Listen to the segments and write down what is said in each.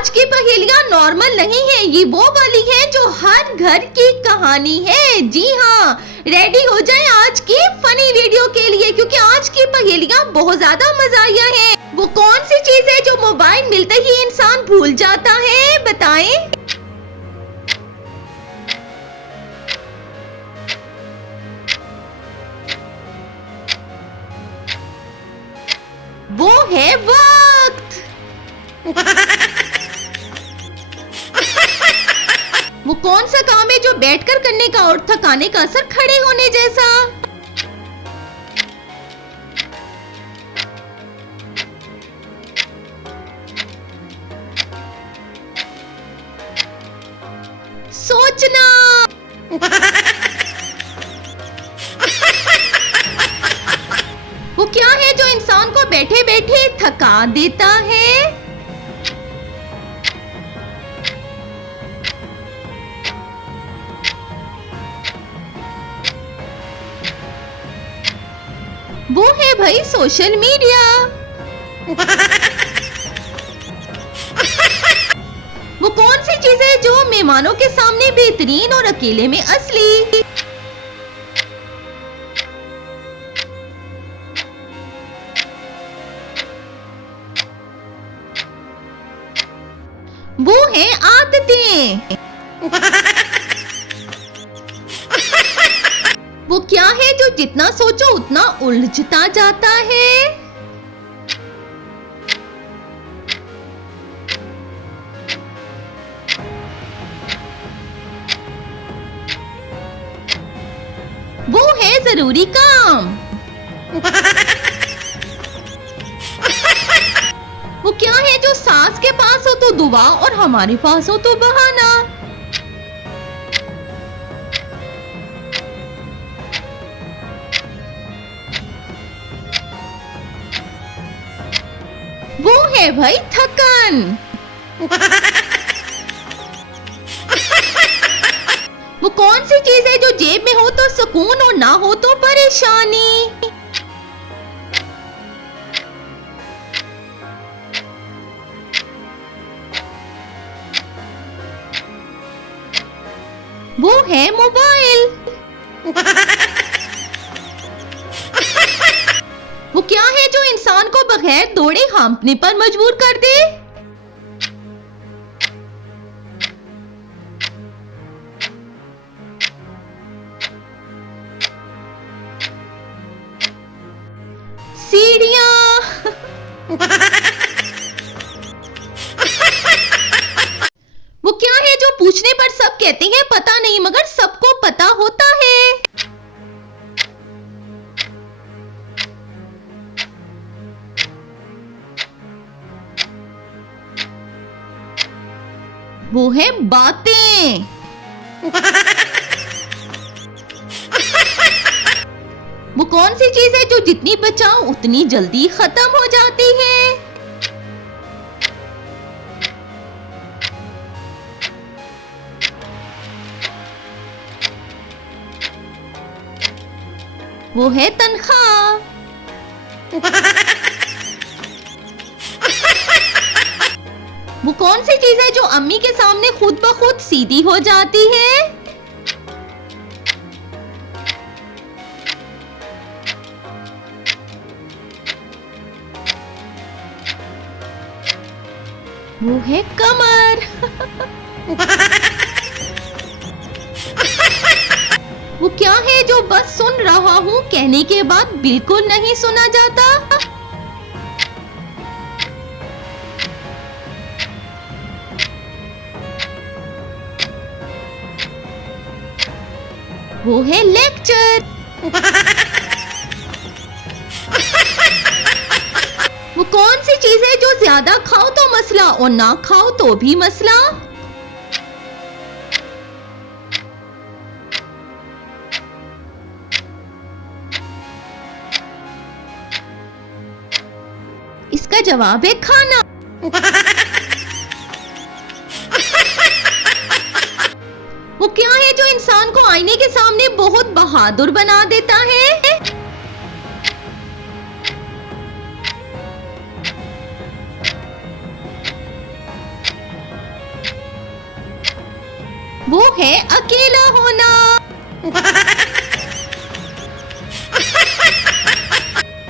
आज की पहेलियां नॉर्मल नहीं है, ये वो वाली है जो हर घर की कहानी है। जी हाँ, रेडी हो जाएं आज की फनी वीडियो के लिए, क्योंकि आज की पहेलियां बहुत ज्यादा मजाया है। वो कौन सी चीज है जो मोबाइल मिलते ही इंसान भूल जाता है, बताएं? वो है वक्त। वो कौन सा काम है जो बैठकर करने का और थकाने का असर खड़े होने जैसा? सोचना। वो क्या है जो इंसान को बैठे बैठे थका देता है? वो है भाई सोशल मीडिया। वो कौन सी चीज है जो मेहमानों के सामने बेहतरीन और अकेले में असली? वो है आदतें। वो क्या है जो जितना सोचो उतना उलझता जाता है? वो है जरूरी काम। वो क्या है जो सास के पास हो तो दुआ और हमारे पास हो तो बहाना? वो है भाई थकन। वो कौन सी चीज है जो जेब में हो तो सुकून और ना हो तो परेशानी? वो है मोबाइल। वो क्या है जो इंसान को बगैर दौड़े हाँफने पर मजबूर कर दे? सीढ़ियां। वो क्या है जो पूछने पर सब कहते हैं पता नहीं, मगर सबको पता होता है? वो है बातें। वो कौन सी चीज है जो जितनी बचाओ उतनी जल्दी खत्म हो जाती है? वो है तनख्वाह। वो कौन सी चीज है जो अम्मी के सामने खुद ब खुद सीधी हो जाती है? वो है कमर। वो क्या है जो बस सुन रहा हूँ कहने के बाद बिल्कुल नहीं सुना जाता? वो है लेक्चर। वो कौन सी चीज है जो ज्यादा खाओ तो मसला और ना खाओ तो भी मसला? इसका जवाब है खाना। वो क्या है जो इंसान को आईने के सामने बहुत बहादुर बना देता है? वो है अकेला होना।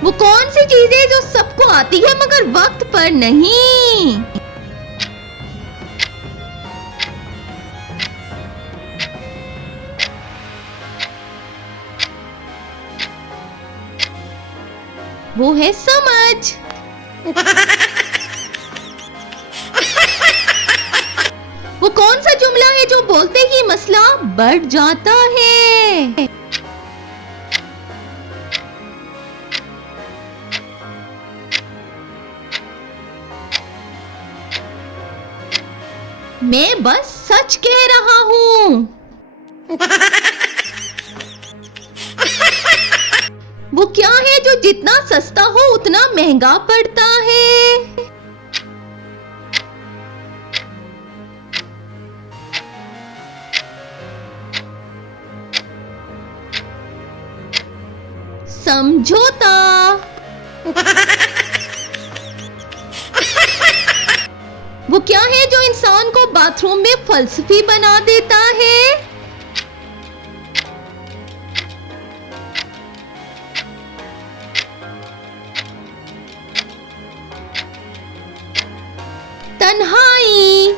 वो कौन सी चीज है जो सबको आती है मगर वक्त पर नहीं? वो है समझ। वो कौन सा जुमला है जो बोलते ही मसला बढ़ जाता है? मैं बस सच कह रहा हूँ। वो क्या है जो जितना सस्ता हो उतना महंगा पड़ता है? समझौता। वो क्या है जो इंसान को बाथरूम में फलसफी बना देता है? तन्हाई।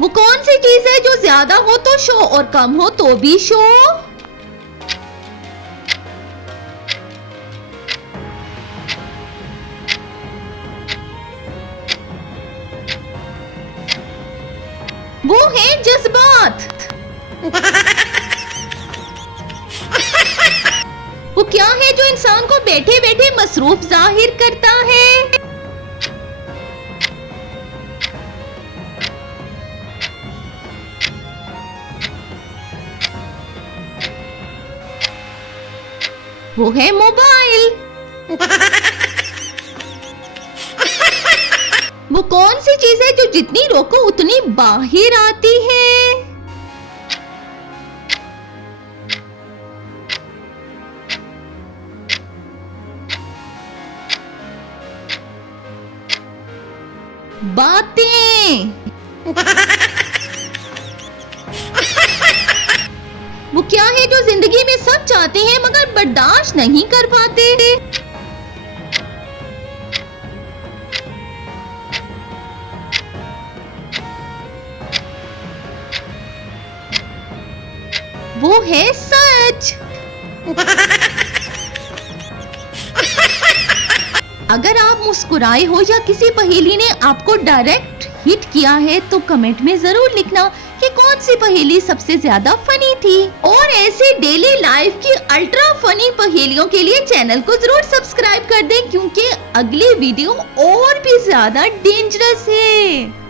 वो कौन सी चीज है जो ज्यादा हो तो शो और कम हो तो भी शो? वो है जज्बात। वो क्या है जो इंसान को बैठे बैठे मसरूफ जाहिर करता है? वो है मोबाइल। वो कौन सी चीज है जो जितनी रोको उतनी बाहर आती है? बातें। वो क्या है जो जिंदगी में सब चाहते हैं मगर बर्दाश्त नहीं कर पाते? वो है सच। अगर आप मुस्कुराए हो या किसी पहेली ने आपको डायरेक्ट हिट किया है तो कमेंट में जरूर लिखना कि कौन सी पहेली सबसे ज्यादा फनी थी। और ऐसे डेली लाइफ की अल्ट्रा फनी पहेलियों के लिए चैनल को जरूर सब्सक्राइब कर दें क्योंकि अगली वीडियो और भी ज्यादा डेंजरस है।